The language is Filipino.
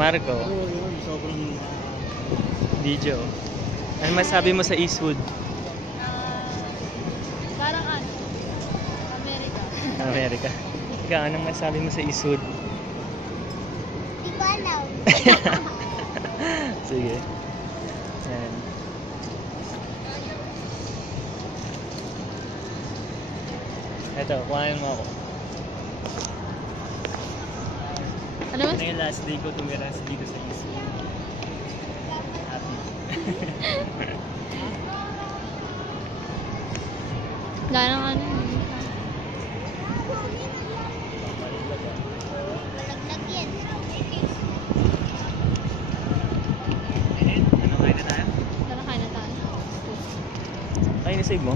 Marco. Sobrang Video. Ano masabi mo sa Eastwood? Parang ano? Amerika. Amerika. Ikaw, anong masabi mo sa Eastwood? Di ko alam. Sige. Yan. Eto, kuhanin mo ako. Ano ba? Ano yung last day ko tumira dito sa Eastwood? Happy. Darang ano? Ano, kain na tayo? Tara, kain na tayo. Kain na save mo?